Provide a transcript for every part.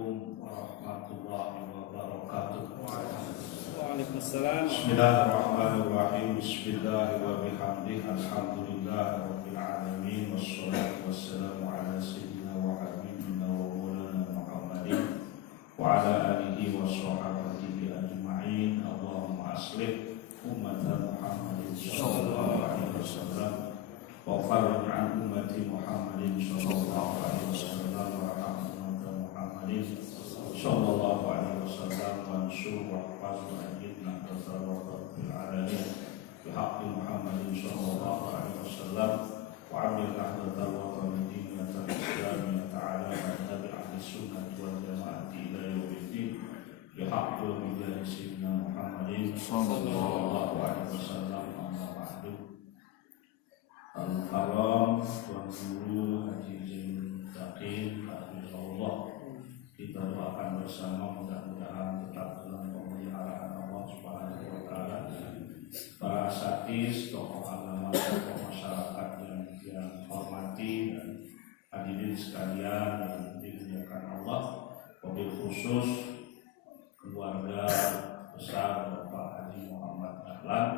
Assalamualaikum warahmatullahi wabarakatuh. Waalaikumsalam. Bismillahirrahmanirrahim. Bismillahirrahmanirrahim. Alhamdulillahirabbil alamin wassalatu wassalamu ala sayyidina wa habibina wa maulana Muhammadin wa ala alihi wa sahbihi ajma'in. Allahumma aslih ummatan Muhammadin sallallahu alaihi wasallam wa farij an ummati Muhammadin sallallahu alaihi wasallam wa rahmatan Muhammadin sallallahu alaihi wasallam wa ansur wa hafaz ajibna tasawwur bil alamin bi haqqi Muhammadin sallallahu alaihi wasallam wa amil ahdatal wa dinatan islamiyya ta'ala wa tabi ahli sunnah wal jamaah ila yaumiddin bi haqqi billahi sayyidina Muhammadin sallallahu alaihi wasallam. Amma ba'du. Al-Karam Tuan Guru Haji Zainul Taqin Hafizahullah, kita doakan bersama mudah-mudahan tetap dalam pemeliharaan Allah Subhanahu wa taala. Para asatidz, tokoh agama, tokoh masyarakat yang hormati dan hadirin sekalian yang dimuliakan Allah, wabil khusus keluarga besar Bapak Haji Muhammad Dahlan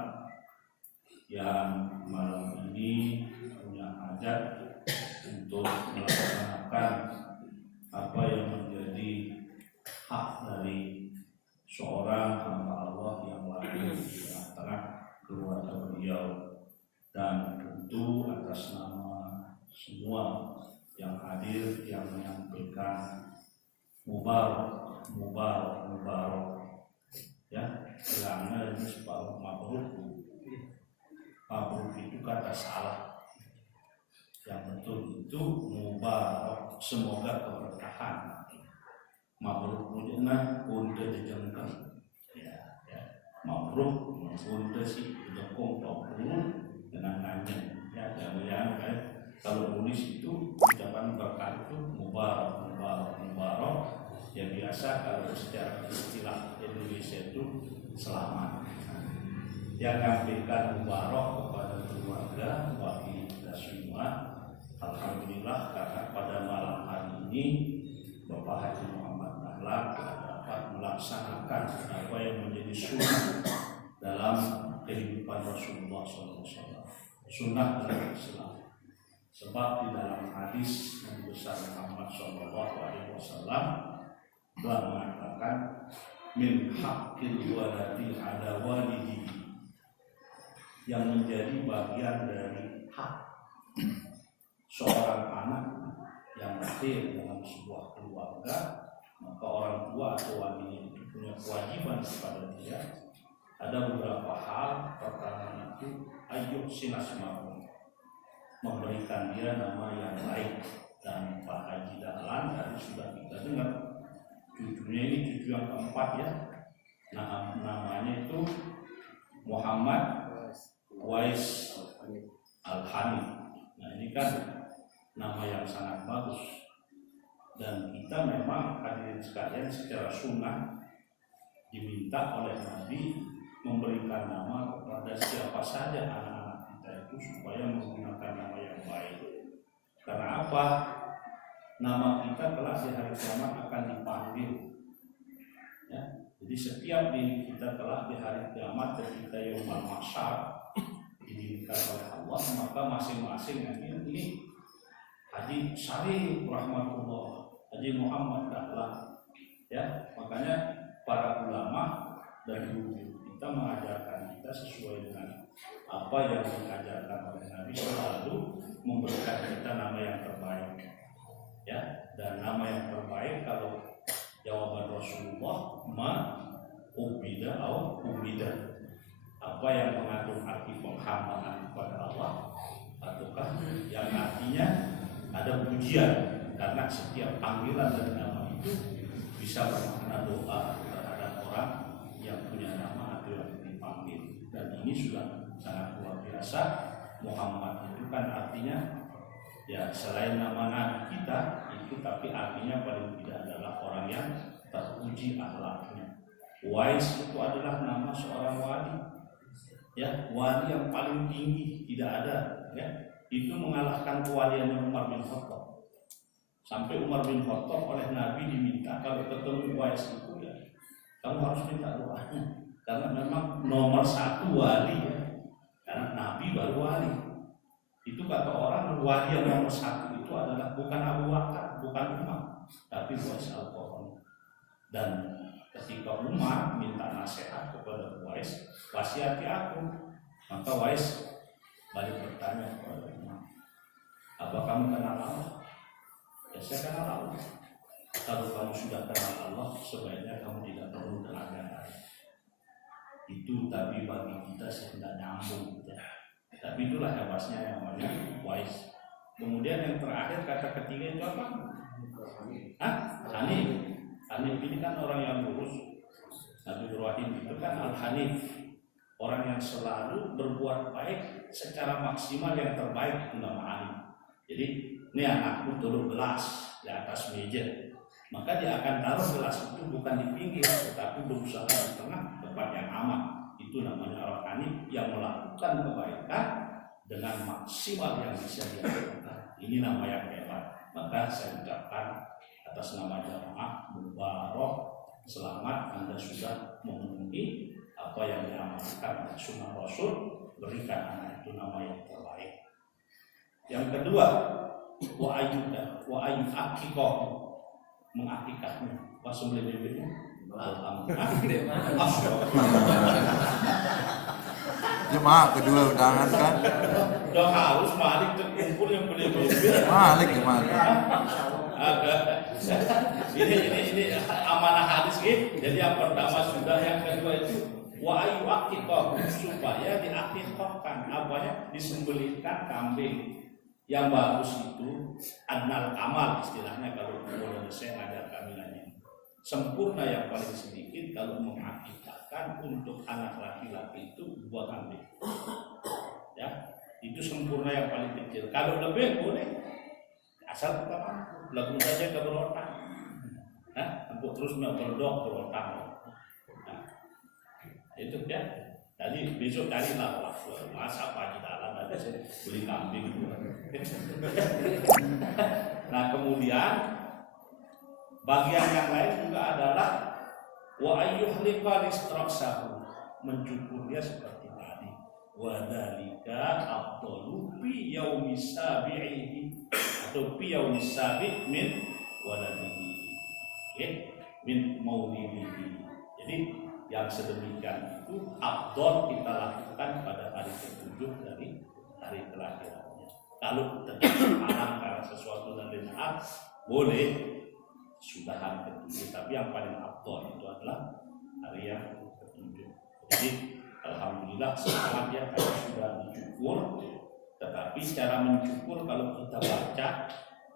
yang malam ini punya hajat untuk melaksanakan apa yang menjadi hak dari seorang hamba Allah yang lahir di tengah keluarga beliau, dan tentu atas nama semua yang hadir yang menyampaikan mubarak ya, bilangnya ini separuh mabruk. Mabruk itu kata salah, yang betul itu mubarak, semoga keberkahan. Mabruk mujana unda dijengkang ya, mabruk unda sih dijengkong taupun dengan nanya ya, jangan kan kalau nulis itu ucapan berkah itu mubarak ya, biasa kalau secara istilah Indonesia itu selamat. Yang menyampaikan mubarak kepada keluarga bagi kita semua. Alhamdulillah, karena pada malam hari ini Bapak Haji Muhammad Dahlan dapat melaksanakan apa yang menjadi sunnah dalam kehidupan Rasulullah SAW, sunnah dalam Islam. Sebab di dalam hadis Nabi besar Muhammad SAW telah mengatakan min haqqil waladi ala walidihi, yang menjadi bagian dari hak seorang anak yang lahir dalam sebuah keluarga, maka orang tua atau walinya itu punya kewajiban kepada dia. Ada beberapa hal. Pertama itu ayyuh sinasmahu, memberikan dia nama yang baik. Dan Pak Haji Dahlan tadi sudah kita dengar cucunya ini cucu yang keempat ya. Nah, namanya itu Muhammad Wais Al-Hanif. Nah, ini kan nama yang sangat bagus, dan kita memang hadirin sekalian secara sunnah diminta oleh Nabi memberikan nama kepada siapa saja anak-anak kita itu supaya menggunakan nama yang baik. Karena apa? Nama kita kelak di hari kiamat akan dipanggil ya. Jadi setiap diri kita kelak di hari kiamat ketika yaumul mahsyar didirikan oleh Allah, maka masing-masing ini Haji Syarif rahmatullah, Haji Muhammad Dahlan ya. Makanya para ulama dan guru kita mengajarkan kita sesuai dengan apa yang diajarkan oleh Nabi, selalu memberikan kita nama yang terbaik ya. Dan nama yang terbaik kalau jawaban Rasulullah ma ubida au ubida, apa yang mengandung arti penghambaan kepada Allah, ataukah yang artinya ada pujian, karena setiap panggilan dari nama itu bisa bermakna doa terhadap orang yang punya nama atau yang dipanggil. Dan ini sudah sangat luar biasa. Muhammad itu kan artinya ya, selain nama Nabi kita itu, tapi artinya paling tidak adalah orang yang terpuji akhlaknya. Wais itu adalah nama seorang wali ya, wali yang paling tinggi, tidak ada ya. Itu mengalahkan kewalian Umar bin Khattab. Sampai Umar bin Khattab oleh Nabi diminta kalau Wais itu ya kamu harus minta doanya, karena memang nomor satu wali ya, karena Nabi baru wali. Itu kata orang wali yang nomor satu itu adalah bukan Abu Bakar, bukan Umar, tapi Wais Al-Qarni. Dan ketika Umar minta nasihat kepada Wais, wasiyati aku, maka Wais balik bertanya kepada Umar, apa kamu kenal Allah? Ya saya kenal Allah. Kalau kamu sudah kenal Allah, sebaiknya kamu tidak perlu tenaga lain. Itu tapi bagi kita tidak nyambung ya. Tapi itulah hebatnya yang namanya Wais. Kemudian yang terakhir kata ketiga itu apa? Hanif. Hanif ini kan orang yang lurus. Nabi Ibrahim itu kan Al-Hanif, orang yang selalu berbuat baik secara maksimal, yang terbaik itu nama Hanif. Jadi ini anakku taruh gelas di atas meja, maka dia akan taruh gelas itu bukan di pinggir, tetapi berusaha di tengah, tempat yang aman. Itu namanya orang Hanif yang melakukan kebaikan dengan maksimal yang bisa dia lakukan. Ini nama yang hebat. Maka saya ucapkan atas nama jamaah mubarak, selamat Anda sudah memenuhi apa yang diamalkan oleh sunnah Rasul. Berikan anak itu nama yang terbaik. Yang kedua, wa ayyun akikoh, mengakikahnya, sembelih bebeknya. Jemaah kedua undangan kan? Udah harus Malik terkumpul yang beli bebek. Malik gimana? Ini amanah hadis gitu. Jadi yang pertama sudah, yang kedua itu wa ayu akikoh, supaya diakikohkan, apanya, disembelihkan kambing. Yang bagus itu adnal kamal, istilahnya kalau boleh saya ngajar kamilannya. Sempurna yang paling sedikit kalau mengakikahkan untuk anak laki-laki itu 2 kambing. Ya, itu sempurna yang paling kecil. Kalau lebih boleh, asal kita mampu. Lagu saja ke berotak. Untuk terus berdok berotak. Nah, itu ya. Jadi besok carilah waktu masa pagi dalam ada saya beli kambing. Nah kemudian bagian yang lain juga adalah wa ayyuhliqa rizqahu, mencukur dia seperti tadi. Wa dzalika afdalu fi yaumis sabi'i, atau fi yaumis sabi' min waladihi. Oke, min maulidihi. Jadi yang sedemikian itu afdal kita lakukan pada hari ke-7 dari hari kelahirannya. Kalau terjadi haram karena sesuatu dan bid'ah, boleh sudah hari ke-7, tapi yang paling afdal itu adalah hari yang ke-7. Jadi alhamdulillah sekarang ya kalau sudah dicukur, tetapi cara mencukur kalau kita baca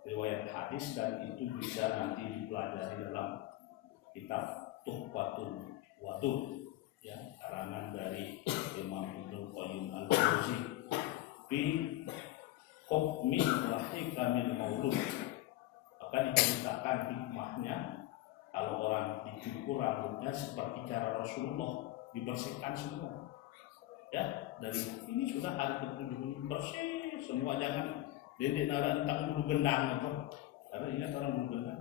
riwayat hadis, dan itu bisa nanti dipelajari dalam kitab Tuhfatul Wadud ya, karangan dari Imam Ibnu Qayyim Al-Jauzi fi hukmi lahiqamil maulud. Maka diceritakan hikmahnya kalau orang dicukur rambutnya seperti cara Rasulullah, dibersihkan semua ya, dari ini sudah hari ke-7 ini bersih semua, jangan dendek nara tentang bulu gendang itu, karena ingat orang bulu gendang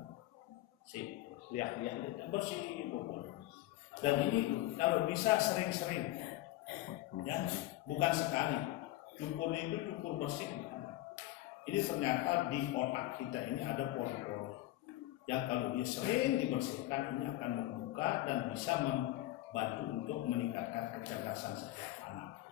sih lihat bersih pokoknya. Dan ini kalau bisa sering-sering ya, bukan sekali. Cukur itu cukur bersih. Ini ternyata di otak kita ini ada pori-pori yang kalau dia sering dibersihkan, ini akan membuka dan bisa membantu untuk meningkatkan kecerdasan setiap anak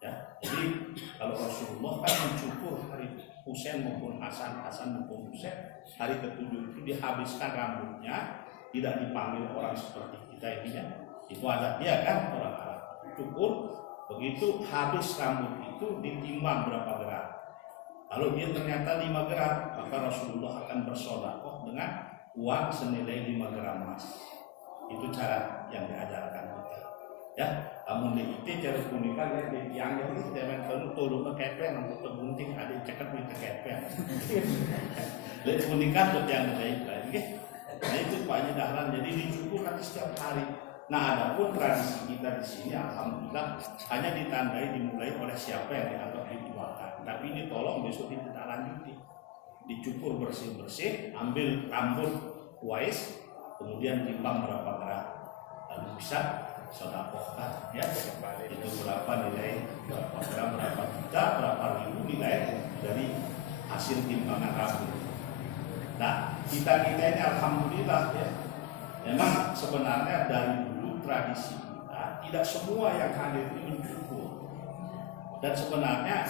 ya. Jadi kalau Rasulullah kan mencukur hari Husain maupun Hasan maupun Husain, hari ke-7 itu dihabiskan rambutnya, tidak dipanggil orang seperti kita ini ya. Itu adatnya kan orang Arab. Cukur, begitu habis rambut itu ditimbang berapa gerak. Kalau dia ternyata 5 gerak, maka Rasulullah akan bersedekah dengan uang senilai 5 gram emas. Itu cara yang diajarkan kita. Ya, kamu itu cara kuningan ya, yang itu jangan terlalu tolong kekepen untuk terbunting ada cekap di kekepen. Lihat kuningan buat yang baik lagi. Nah itu Pak Haji Dahlan, jadi dicukur nanti setiap hari. Nah adapun tradisi kita di sini alhamdulillah hanya ditandai dimulai oleh siapa yang dianggap dituakan. Tapi ini tolong besok ditindaklanjuti. Dicukur bersih-bersih, ambil rambut Wais, kemudian timbang berapa gram, lalu bisa sedekahkan ya, itu berapa nilai, berapa gram, berapa juta, berapa ribu nilai dari hasil timbangan rambut. Nah, kita ini alhamdulillah ya, memang sebenarnya dari dulu tradisi kita tidak semua yang hadir ini mencukur, dan sebenarnya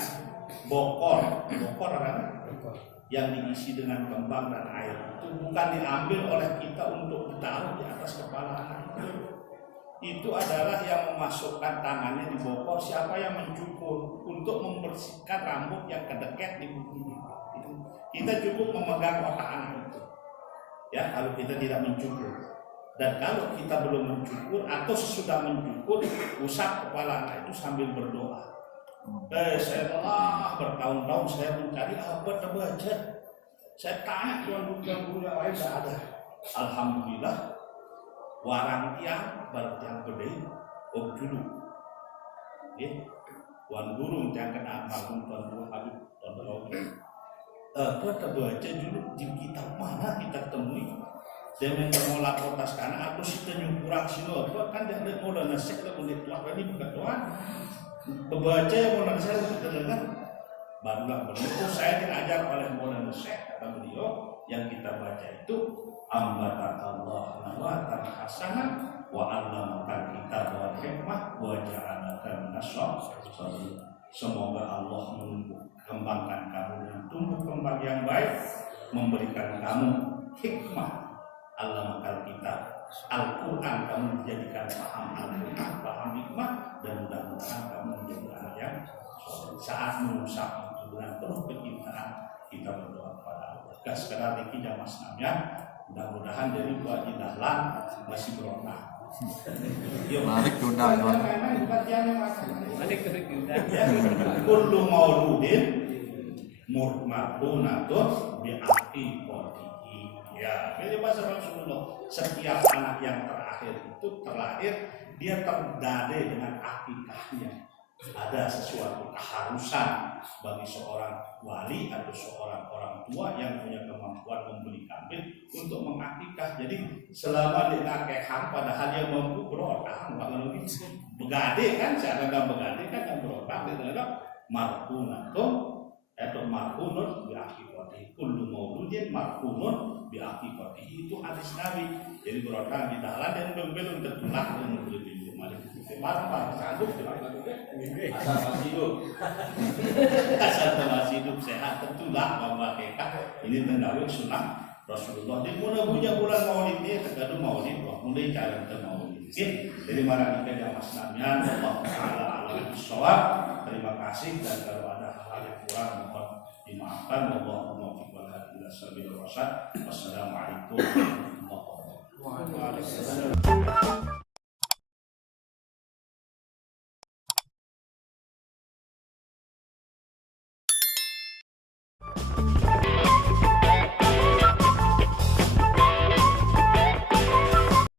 bokor kan yang diisi dengan kembang dan air itu bukan diambil oleh kita untuk ditaruh di atas kepala anak itu adalah yang memasukkan tangannya di bokor siapa yang mencukur untuk membersihkan rambut yang kedeket di bumi. Kita cukup memegang otak anak itu ya, kalau kita tidak mencukur. Dan kalau kita belum mencukur atau sesudah mencukur, usap kepala anak itu sambil berdoa. Saya telah bertahun-tahun saya mencari apa terbaca. Saya tanya tuan guru yang lain tidak ada. Alhamdulillah, warang tiang bertiang gede, dulu. Tuan guru yang kena almarhum tuan guru Habib tuan guru. Apa terbaca dulu di kitab mana kita temui? Dengan mengolah kotas karena aku sih kurang sino apa kan dia ada modal nasib kita boleh keluar ini bukan doang. Pembaca yang mau nasihat itu dengar barulah begitu saya diajar oleh Maulana Syekh kata beliau yang kita baca itu ambatakallah nawatan hasanah wa 'allamaka kitab wal hikmah wa ja'alaka minasy-syalihin. Semoga Allah mengembangkan kamu dengan tumbuh kembang yang baik, memberikan kamu hikmah, 'allamakal kitab Al-Quran, kamu dijadikan paham Al-Quran, paham hikmah, dan mudah-mudahan kamu menjadi anak yang saat mengusap itu dengan penuh kecintaan kita berdoa kepada Allah. Gak sekedar dikit jamaah senamnya, mudah-mudahan dari buat dahlan masih berona. Malik tundang tuan. Malik tundang. Kullu mauludin murmadunatun bi'aqiqatihi. Ya, ini bahasa Rasulullah. Setiap anak yang terakhir itu terlahir dia terdade dengan akikahnya. Ada sesuatu keharusan bagi seorang wali atau seorang orang tua yang punya kemampuan membeli kambing untuk mengakikah. Jadi selama dia ngakekang padahal dia mampu berotak, bahkan lebih begade kan, saya nggak begade kan yang berotak itu adalah marhunatun atau marhunun biakikati. Kullu mauludin marhunun biakikati, itu hadis Nabi. Jadi berotak di dalam dan belum tertular dan lebih malik. Marah sanggup asal masih hidup, asal masih hidup sehat tertular bahwa ini tendawik sunnah Rasulullah. Di mana punya bulan Maulid ini terkadang Maulid, mulai jalan ke Maulid. Jadi mari kita jamaah senamnya, Allah Taala alam bisawab. Terima kasih, dan kalau ada hal yang kurang mohon dimaafkan. Allahumma fiqh wal hadi ila sabil rasyad. Wassalamualaikum warahmatullahi wabarakatuh.